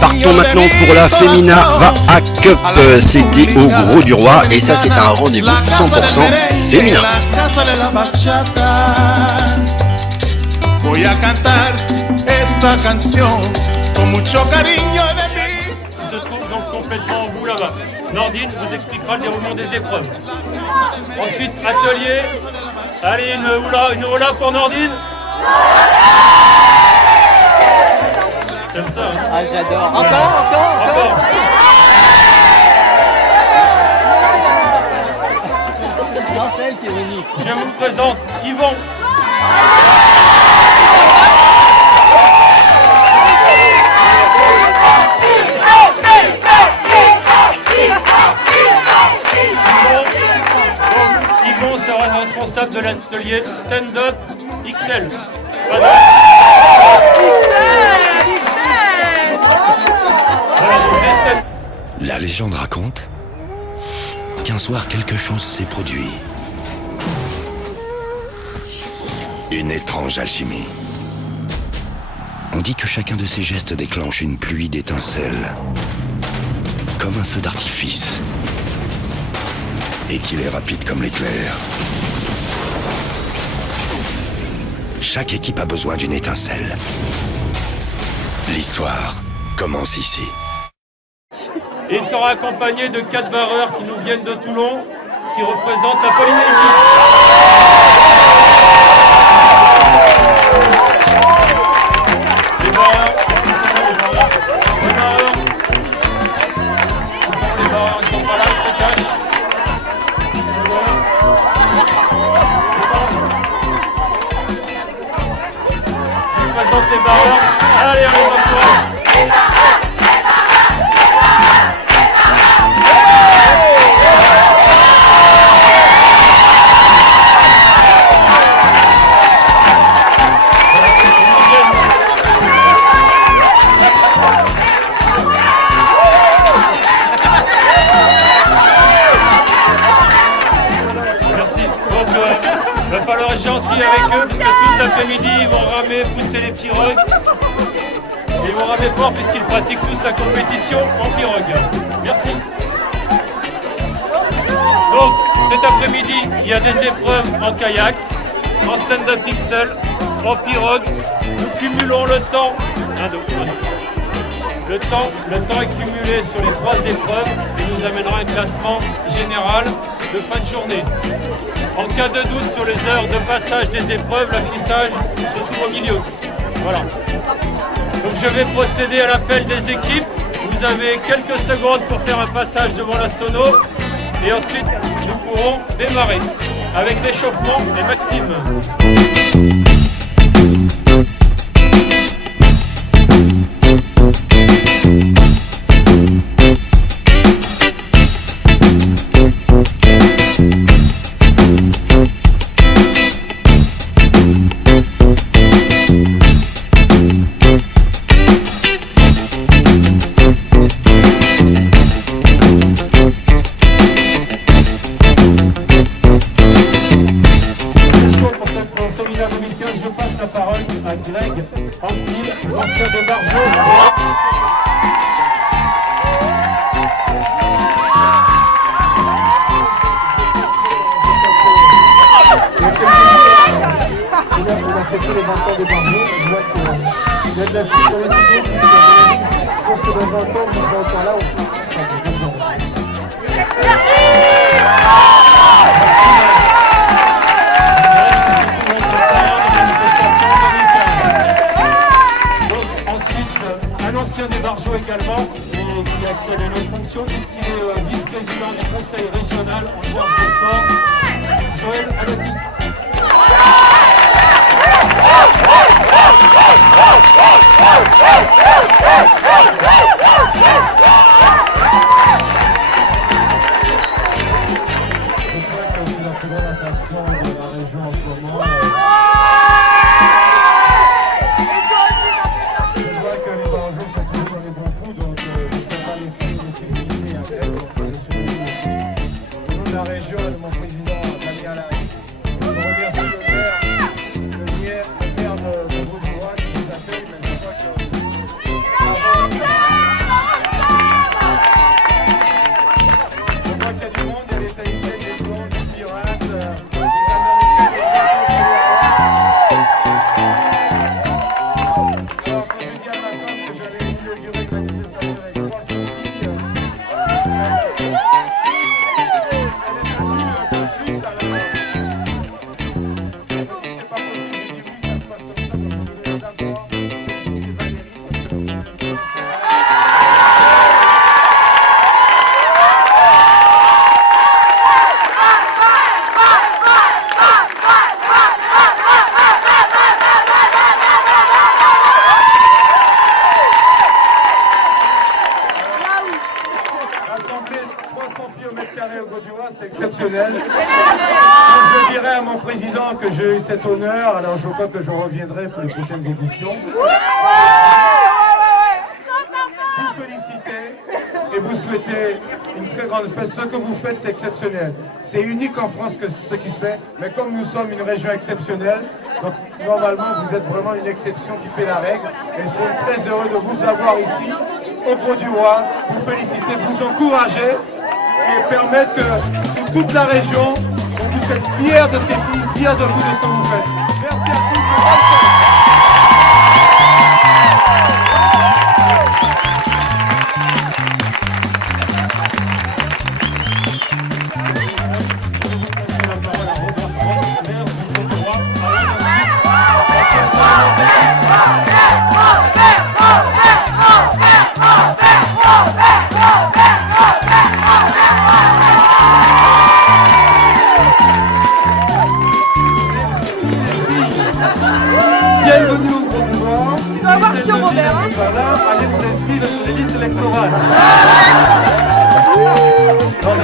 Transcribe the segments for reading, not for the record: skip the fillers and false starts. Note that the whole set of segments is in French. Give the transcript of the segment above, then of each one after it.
Partons maintenant pour la Femina Va à Cup. C'était au Gros du Roi et ça c'est un rendez-vous 100% féminin. Voy a cantar esta canción con mucho cariño de mí. Il se trouve donc complètement en bout là-bas. Nordine vous expliquera le déroulement des épreuves. Ensuite, atelier. Allez, une oula pour Nordine. Comme ça. Hein. Ah, j'adore. Encore. Non, c'est elle qui est venue. Je vous présente Yvon. Yvon sera responsable de l'atelier Stand-Up XL. Voilà, La légende raconte qu'un soir quelque chose s'est produit. Une étrange alchimie. On dit que chacun de ces gestes déclenche une pluie d'étincelles, comme un feu d'artifice, et qu'il est rapide comme l'éclair. Chaque équipe a besoin d'une étincelle. L'histoire commence ici. Et il sera accompagné de 4 barreurs qui nous viennent de Toulon, qui représentent la Polynésie. Les barreurs, ils sont pas là, ils se cachent. Je présente les barreurs. Allez, on les encourage. Il va falloir être gentil avec eux parce que toute l'après-midi ils vont ramer, pousser les pirogues. Et ils vont ramer fort puisqu'ils pratiquent tous la compétition en pirogue. Merci. Donc cet après-midi il y a des épreuves en kayak, en stand-up XL, en pirogue. Nous cumulons le temps. Le temps est cumulé sur les 3 épreuves et nous amènera un classement général de fin de journée. En cas de doute sur les heures de passage des épreuves, l'affichage se trouve au milieu. Voilà. Donc je vais procéder à l'appel des équipes. Vous avez quelques secondes pour faire un passage devant la sono. Et ensuite, nous pourrons démarrer avec l'échauffement et Maxime. Je passe la parole à Greg Anquetil, l'ancien des Barjots. Il a fêté les 20 ans des Barjots. Je vois qu'il y a de la suite dans les studios. Je pense que dans 20 ans, on sera encore là. Un ancien des Barjots également, et qui accède à notre fonction puisqu'il est vice-président du conseil régional en charge des sports, Joël Alati. Je crois que c'est la plus grande attraction de la région en ce moment. La région et mon président Daniel Alain. Je remercie le maire de Gros du Roi Je dirais à mon président que j'ai eu cet honneur, alors je crois que je reviendrai pour les prochaines éditions. Vous féliciter et vous souhaiter une très grande fête. Ce que vous faites, c'est exceptionnel. C'est unique en France que ce qui se fait, mais comme nous sommes une région exceptionnelle, donc normalement vous êtes vraiment une exception qui fait la règle. Et je suis très heureux de vous avoir ici, au Grau-du-Roi, vous féliciter, vous encourager et permettre que toute la région, on puisse être fiers de ces filles, fiers de vous, de ce que vous faites. Merci à tous. Bienvenue au Grau-du-Roi. Tu dois avoir sur mon verre. Allez vous inscrire sur les listes électorales. Non.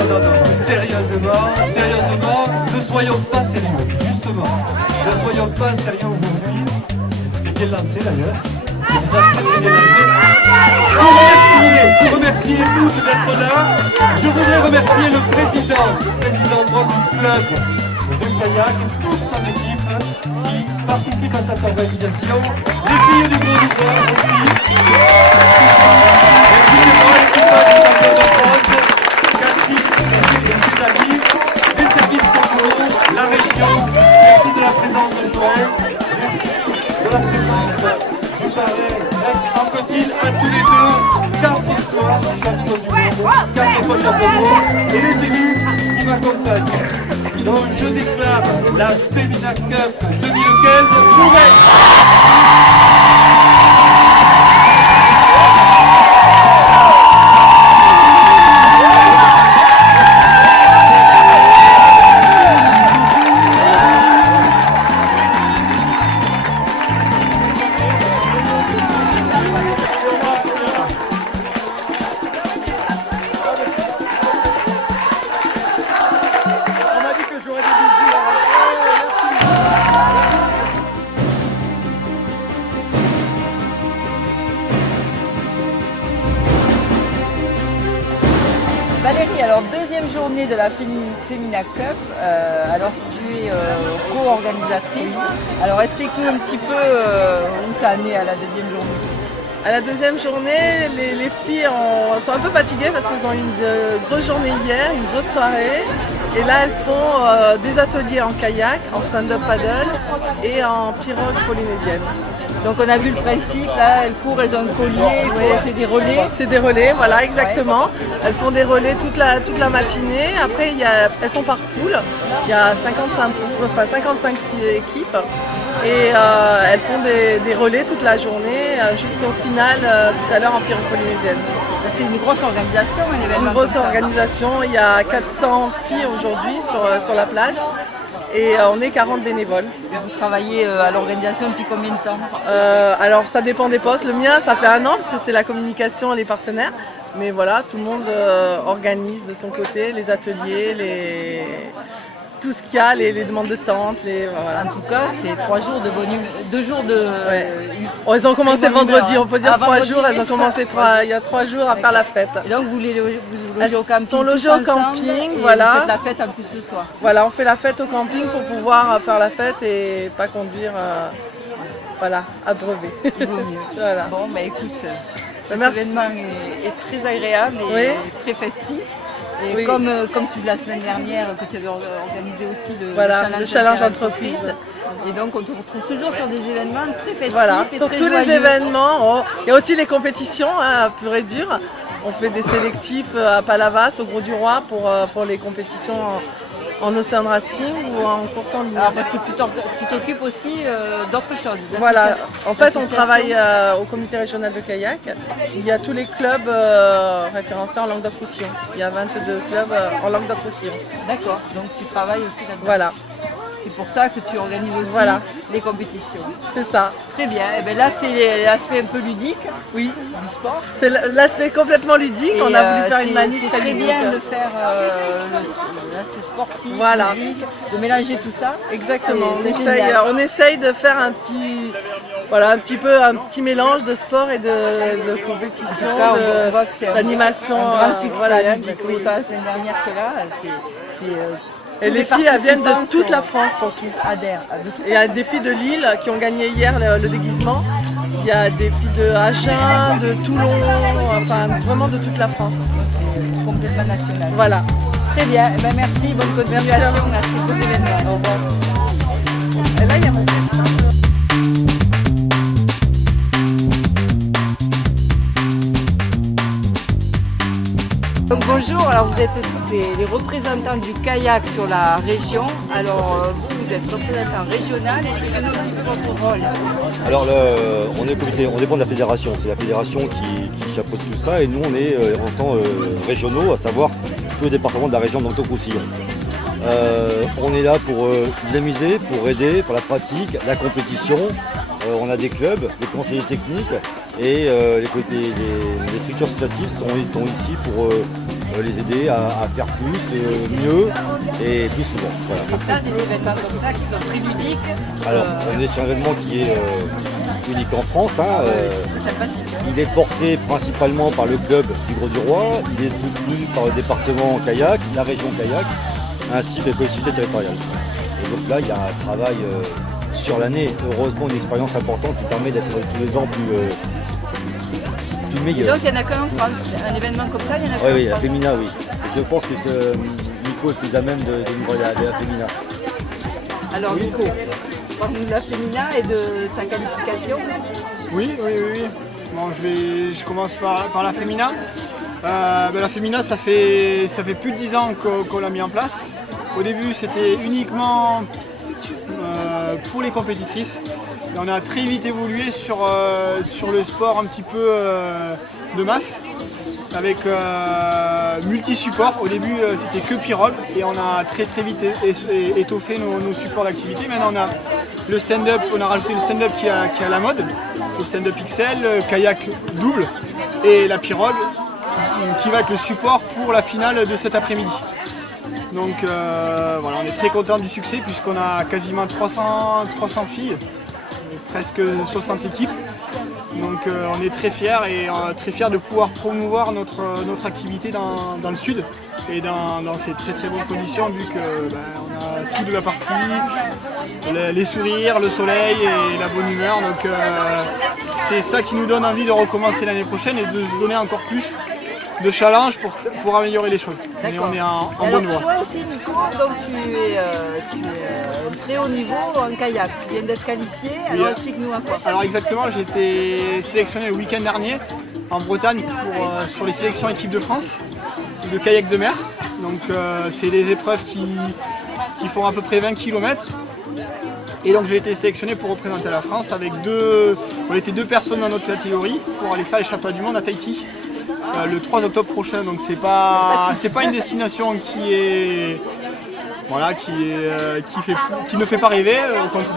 Sérieusement, ne soyons pas sérieux, justement. Ne soyons pas sérieux aujourd'hui. C'est bien lancé d'ailleurs. C'est déjà très bien lancé. Pour remercier toutes d'être là, je voudrais remercier le président du club de kayak et toute son équipe qui participe à cette organisation. Les filles du Grau-du-Roi aussi. Excusez-moi, l'équipage du champion de France, Cathy et ses amis, les services communaux, la région. Merci de la présence de Joël. Merci de la présence du parrain, Anquetil, à tous les deux. 4 fois champion du monde, 4 fois champion du monde, et les élus qui m'accompagnent. Donc je déclare la Femina Cup 2015 pour elle. Valérie, alors deuxième journée de la Femina Cup, alors tu es co-organisatrice, alors explique-nous un petit peu où ça en est à la deuxième journée. À la deuxième journée, les filles sont un peu fatiguées parce qu'elles ont eu une grosse journée hier, une grosse soirée. Et là, elles font des ateliers en kayak, en stand-up paddle et en pirogue polynésienne. Donc on a vu le principe, là, elles courent, elles ont un collier, c'est des relais. C'est des relais, voilà, exactement. Elles font des relais toute la matinée. Après, elles sont par poule. Il y a 55 équipes. Et elles font des relais toute la journée jusqu'au final tout à l'heure en pirogue polynésienne. C'est une grosse organisation, un événement. C'est une grosse organisation. Il y a 400 filles aujourd'hui sur la plage. Et on est 40 bénévoles. Et vous travaillez à l'organisation depuis combien de temps? Alors ça dépend des postes. Le mien, ça fait 1 an parce que c'est la communication et les partenaires. Mais voilà, tout le monde organise de son côté les ateliers, tout ce qu'il y a, les demandes de tentes. Voilà. En tout cas, c'est 3 jours de bonne humeur, 2 jours de... Elles ont commencé vendredi, on peut dire 3 vendredi, jours, elles ont commencé il y a 3 jours à faire la fête. Et donc vous logez au camping? Elles sont logées au camping, voilà. Vous faites la fête en plus ce soir? Voilà, on fait la fête au camping pour pouvoir faire la fête et pas conduire abreuvé. Il vaut mieux. Voilà. Bon, bah écoute, cet événement est très agréable et très festif. Et comme celui de la semaine dernière que tu avais organisé aussi le challenge entreprise. Et donc on te retrouve toujours sur des événements très festifs. Voilà, et sur très tous joyeux. les événements. Il y a aussi les compétitions pur et dur. On fait des sélectifs à Palavas, au Grau-du-Roi pour les compétitions en ocean racing ou en course en ligne. Alors parce que tu t'occupes aussi d'autres choses. Voilà, en fait on travaille au comité régional de kayak. Il y a tous les clubs référencés en Languedoc-Roussillon. Il y a 22 clubs en Languedoc-Roussillon. D'accord, donc tu travailles aussi là-dedans. Voilà. c'est pour ça que tu organises aussi les compétitions. C'est ça. Très bien. Et bien là, c'est l'aspect un peu ludique du sport. C'est l'aspect complètement ludique. On a voulu faire une manif très très ludique. bien de faire l'aspect sportif, ludique, de mélanger tout ça. Exactement. C'est On essaye de faire un petit mélange de sport et de compétition, d'animation. Un succès, voilà, ludique. Parce que autant la semaine dernière que là, et les filles viennent de toute la France surtout. Il y a des filles de Lille qui ont gagné hier le déguisement. Il y a des filles de Agen, de Toulon, enfin vraiment de toute la France. C'est complètement national. Voilà. Très bien. Eh ben, merci, bonne continuation. Merci pour les événements. Au revoir. Et là, il y a mon Donc bonjour, alors vous êtes tous les représentants du kayak sur la région. Alors vous êtes représentant régional, expliquez-nous un petit peu votre rôle. Alors on dépend de la fédération, c'est la fédération qui chapeaute tout ça et nous on est représentants régionaux, à savoir tous les départements de la région d'Annecy-Roussillon. On est là pour dynamiser, pour aider, pour la pratique, la compétition. On a des clubs, des conseillers techniques et les structures associatives sont ici pour les aider à faire plus, mieux et plus souvent. Voilà. C'est ça, des événements comme ça qui sont très ludiques. Alors on est sur un événement qui est unique en France. C'est sympathique. Il est porté principalement par le club du Grau-du-Roi, il est soutenu par le département kayak, la région kayak, ainsi que les collectivités territoriales. Et donc là il y a un travail sur l'année, heureusement une expérience importante qui permet d'être tous les ans plus meilleur. Et donc il y en a qu'un en France, un événement comme ça, il y en a qu'un en France. Oui, la Femina, oui. Et je pense que Nico est plus à même de livrer la Femina. Alors Nico, parle-nous de la Femina et de ta qualification. Oui. Bon, je commence par la Femina. La Femina, ça fait plus de 10 ans qu'on l'a mis en place. Au début, c'était uniquement pour les compétitrices. Et on a très vite évolué sur le sport un petit peu de masse, avec multi-support. Au début, c'était que pirogue et on a très vite étoffé nos supports d'activité. Maintenant, on a le stand-up, on a rajouté le stand-up qui est à la mode, le stand-up XL, le kayak double et la pirogue qui va être le support pour la finale de cet après-midi. Donc voilà, on est très content du succès puisqu'on a quasiment 300 filles, presque 60 équipes. Donc on est très fiers de pouvoir promouvoir notre activité dans le sud et dans ces très bonnes conditions vu qu'on a tout de la partie, les sourires, le soleil et la bonne humeur. Donc c'est ça qui nous donne envie de recommencer l'année prochaine et de se donner encore plus de challenge pour améliorer les choses. Et on est en bonne voie. Toi aussi Nico, donc tu es très haut niveau en kayak, tu viens d'être qualifié, alors explique-nous un peu. Alors exactement, j'ai été sélectionné le week-end dernier en Bretagne sur les sélections équipe de France de kayak de mer. Donc c'est des épreuves qui font à peu près 20 km. Et donc j'ai été sélectionné pour représenter la France avec on était 2 personnes dans notre catégorie pour aller faire les championnats du monde à Tahiti. Le 3 octobre prochain, donc c'est pas une destination qui ne fait pas rêver,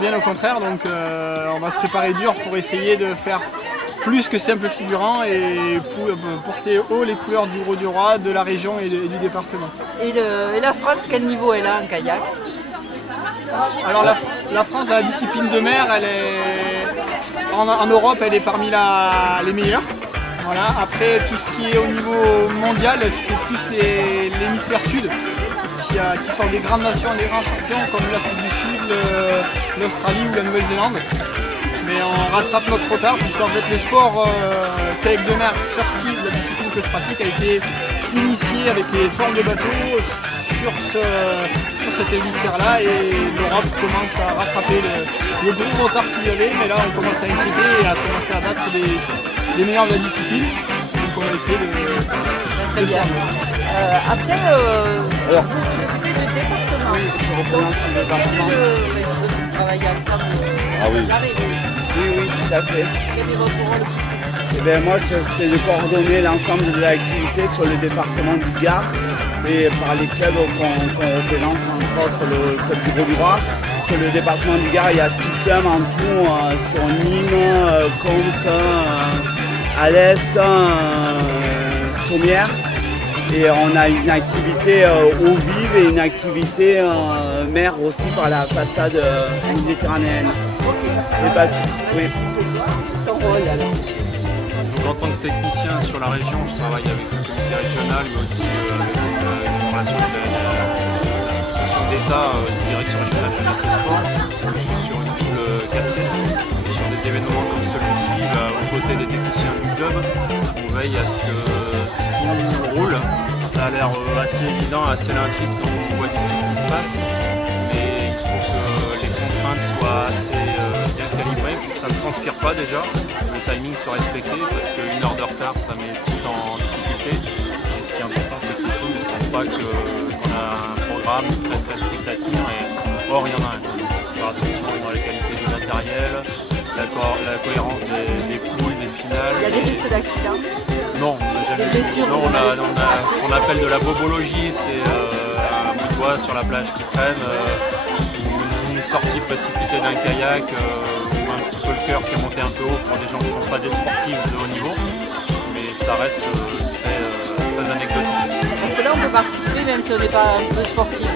bien au contraire. Donc on va se préparer dur pour essayer de faire plus que simple figurant et pour porter haut les couleurs du Grau-du-Roi, de la région et du département. Et la France, quel niveau elle a en kayak? Alors la France, dans la discipline de mer, elle est en Europe, elle est parmi les meilleures. Voilà. Après, tout ce qui est au niveau mondial, c'est plus l'hémisphère sud qui sont des grandes nations, des grands champions comme l'Afrique du Sud, l'Australie ou la Nouvelle-Zélande. Mais on rattrape notre retard puisqu'en fait le sport kayak de mer, surski, la discipline que je pratique, a été initié avec les formes de bateaux sur cet hémisphère-là et l'Europe commence à rattraper le gros retard qu'il y avait, mais là on commence à inquiéter et à commencer à battre les meilleurs de la discipline. Donc on va essayer de très bien. Après, alors, le département. Vous travaillez ensemble. Ah oui. Oui, tout à fait. Quel est votre rôle? Eh bien, moi, c'est de coordonner l'ensemble de l'activité sur le département du Gard et par les clubs qu'on représente, entre autres le club du Grau-du-Roi sur le département du Gard, il y a 6 clubs en tout sur Nîmes, Comps, Alès, Sommières. Et on a une activité eau vive et une activité mer aussi par la façade méditerranéenne. Oui. Donc en tant que technicien sur la région, je travaille avec le comité régional, mais aussi avec une relation de l'institution d'État, de direction régionale de jeunesse et sport. Je suis sur une double casquette. Sur des événements comme celui-ci, aux côtés des techniciens du club, on veille à ce que tout roule. Ça a l'air assez évident, assez limpide quand on voit d'ici ce qui se passe. Et il faut que les contraintes soient assez bien calibrées pour que ça ne transpire pas déjà. Le timing soit respecté parce qu'une heure de retard, ça met tout en difficulté. Et ce qui est important, c'est que tout le monde ne sente pas qu'on a un programme très très strict à tenir. Or, il y en a un. Faire attention dans la qualité du matériel, la cohérence des poules, des finales. Il y a des risques d'accident? Non, on n'a jamais vu. Non, on a ce qu'on appelle de la bobologie, c'est un bout de bois sur la plage qui traîne, une sortie précipitée d'un kayak, ou un petit peu le cœur qui est monté un peu haut pour des gens qui ne sont pas des sportifs de haut niveau, mais ça reste très anecdotique. Parce que là on peut participer même si on n'est pas un peu sportif.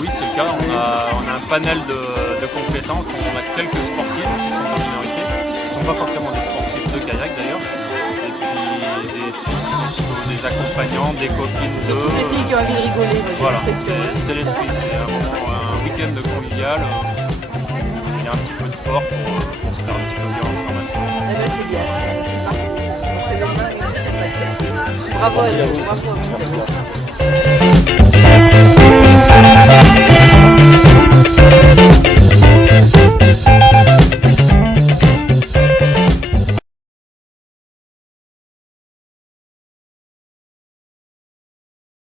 Oui, c'est le cas, on a un panel de compétences, on a quelques sportifs qui sont en minorité, qui ne sont pas forcément des sportifs de kayak d'ailleurs, et puis des accompagnants, des copines de... Des filles qui ont envie de rigoler. Voilà, c'est l'esprit, c'est un week-end convivial, il y a un petit peu de sport pour se faire un petit peu violence quand même. Eh bien c'est bien, c'est parti. Bravo à vous.